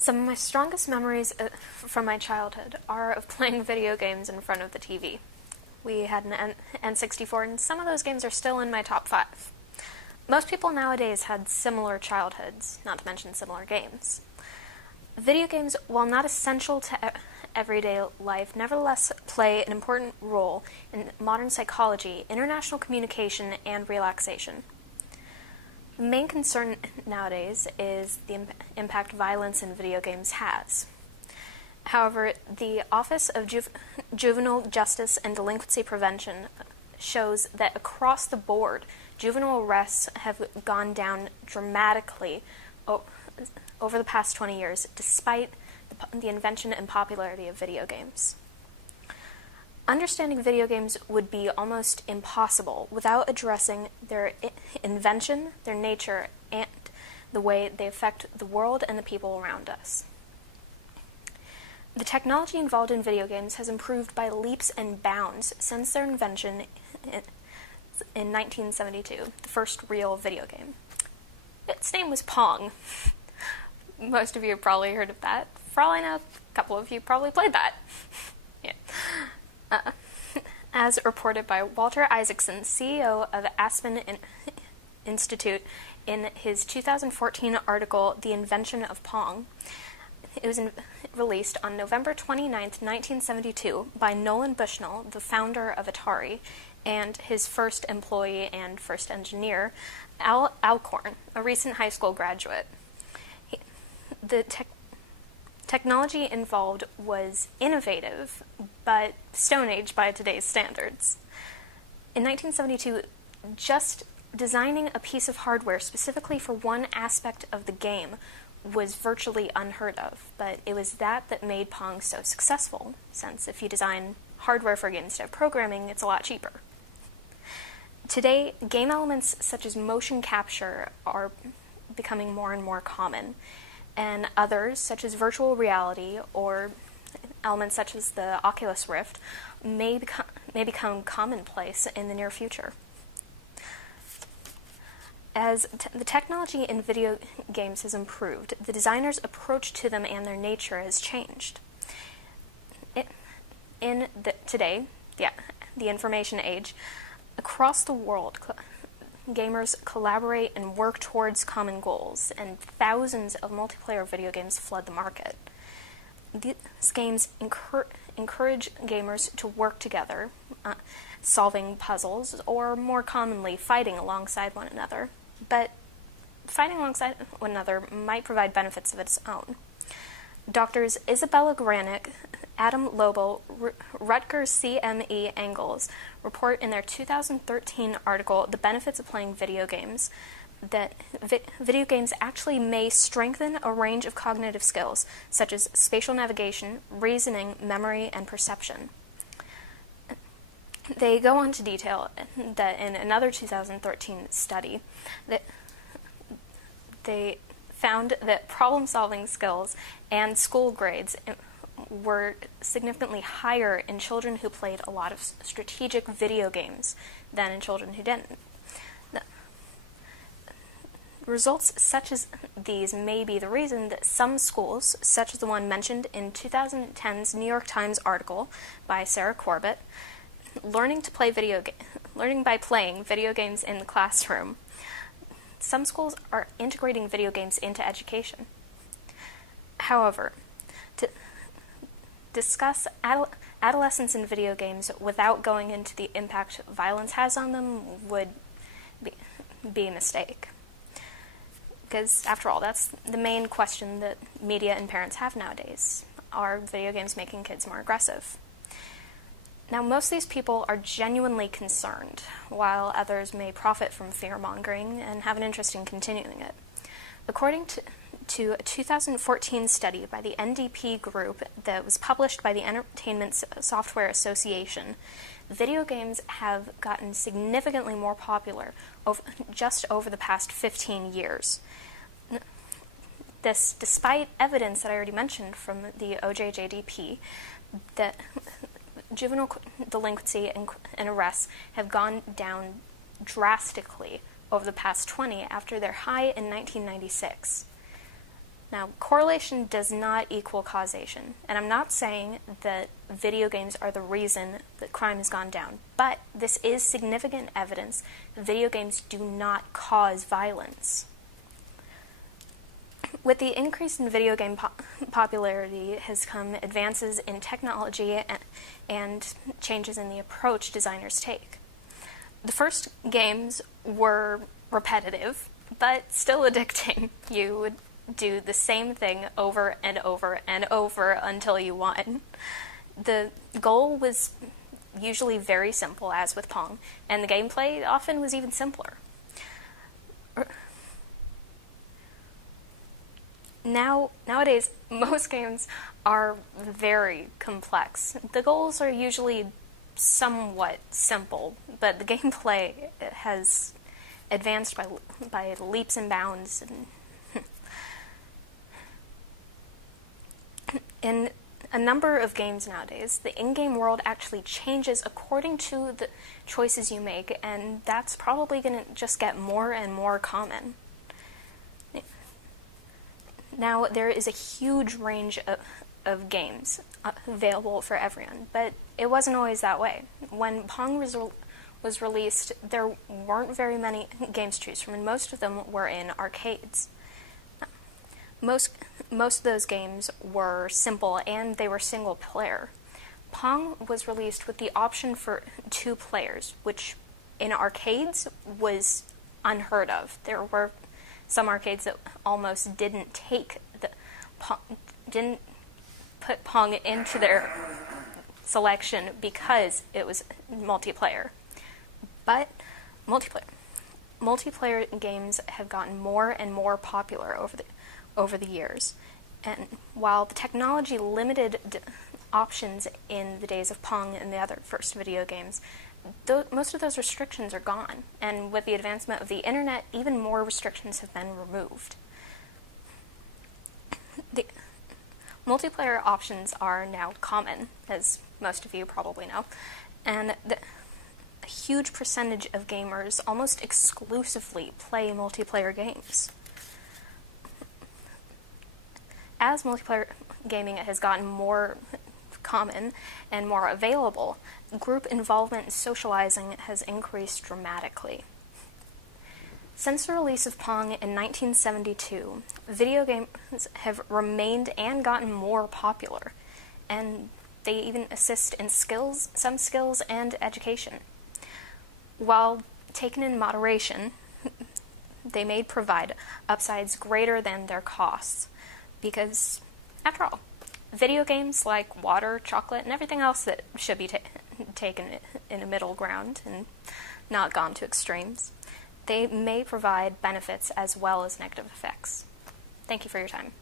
Some of my strongest memories from my childhood are of playing video games in front of the TV. We had an N64, and some of those games are still in my top 5. Most people nowadays had similar childhoods, not to mention similar games. Video games, while not essential to everyday life, nevertheless play an important role in modern psychology, international communication, and relaxation. The main concern nowadays is the impact violence in video games has. However, the Office of Juvenile Justice and Delinquency Prevention shows that across the board, juvenile arrests have gone down dramatically over the past 20 years, despite the invention and popularity of video games. Understanding video games would be almost impossible without addressing their invention, their nature, and the way they affect the world and the people around us. The technology involved in video games has improved by leaps and bounds since their invention in 1972, the first real video game. Its name was Pong. Most of you have probably heard of that. For all I know, a couple of you probably played that. Yeah. As reported by Walter Isaacson, CEO of Aspen Institute, in his 2014 article, The Invention of Pong. It was released on November 29, 1972, by Nolan Bushnell, the founder of Atari, and his first employee and first engineer, Al Alcorn, a recent high school graduate. The technology involved was innovative, but Stone Age by today's standards. In 1972, just designing a piece of hardware specifically for one aspect of the game was virtually unheard of, but it was that made Pong so successful, since if you design hardware for a game instead of programming, it's a lot cheaper. Today, game elements such as motion capture are becoming more and more common, and others, such as virtual reality or elements such as the Oculus Rift, may become commonplace in the near future. As the technology in video games has improved, the designer's approach to them and their nature has changed. Today, the information age, across the world, gamers collaborate and work towards common goals, and thousands of multiplayer video games flood the market. These games encourage gamers to work together, solving puzzles, or more commonly, fighting alongside one another. But fighting alongside one another might provide benefits of its own. Doctors Isabella Granick, Adam Lobo, Rutgers CME Engels report in their 2013 article, The Benefits of Playing Video Games, that video games actually may strengthen a range of cognitive skills, such as spatial navigation, reasoning, memory, and perception. They go on to detail that in another 2013 study, that they found that problem-solving skills and school grades were significantly higher in children who played a lot of strategic video games than in children who didn't. Results such as these may be the reason that some schools, such as the one mentioned in 2010's New York Times article by Sarah Corbett, learning by playing video games in the classroom, some schools are integrating video games into education. However, to discuss adolescence in video games without going into the impact violence has on them would be a mistake. Because, after all, that's the main question that media and parents have nowadays. Are video games making kids more aggressive? Now, most of these people are genuinely concerned, while others may profit from fear-mongering and have an interest in continuing it. According to a 2014 study by the NDP Group that was published by the Entertainment Software Association, video games have gotten significantly more popular just over the past 15 years. This despite evidence that I already mentioned from the OJJDP that juvenile delinquency and arrests have gone down drastically over the past 20 after their high in 1996. Now, correlation does not equal causation, and I'm not saying that video games are the reason that crime has gone down, but this is significant evidence that video games do not cause violence. With the increase in video game popularity has come advances in technology and changes in the approach designers take. The first games were repetitive, but still addicting. You would do the same thing over and over and over until you won. The goal was usually very simple, as with Pong, and the gameplay often was even simpler. Nowadays, most games are very complex. The goals are usually somewhat simple, but the gameplay has advanced by leaps and bounds. In a number of games nowadays, the in-game world actually changes according to the choices you make, and that's probably going to just get more and more common. Now, there is a huge range of games available for everyone, but it wasn't always that way. When Pong was released, there weren't very many games to choose from, and most of them were in arcades. Most of those games were simple, and they were single player. Pong was released with the option for 2 players, which in arcades was unheard of. There were some arcades that almost didn't put Pong into their selection because it was multiplayer. But multiplayer games have gotten more and more popular over the years. And while the technology limited options in the days of Pong and the other first video games, most of those restrictions are gone. And with the advancement of the internet, even more restrictions have been removed. The multiplayer options are now common, as most of you probably know, and a huge percentage of gamers almost exclusively play multiplayer games. As multiplayer gaming has gotten more common and more available, group involvement and socializing has increased dramatically. Since the release of Pong in 1972, video games have remained and gotten more popular, and they even assist in some skills and education. While taken in moderation, they may provide upsides greater than their costs, because, after all, video games like water, chocolate, and everything else that should be taken in a middle ground and not gone to extremes, they may provide benefits as well as negative effects. Thank you for your time.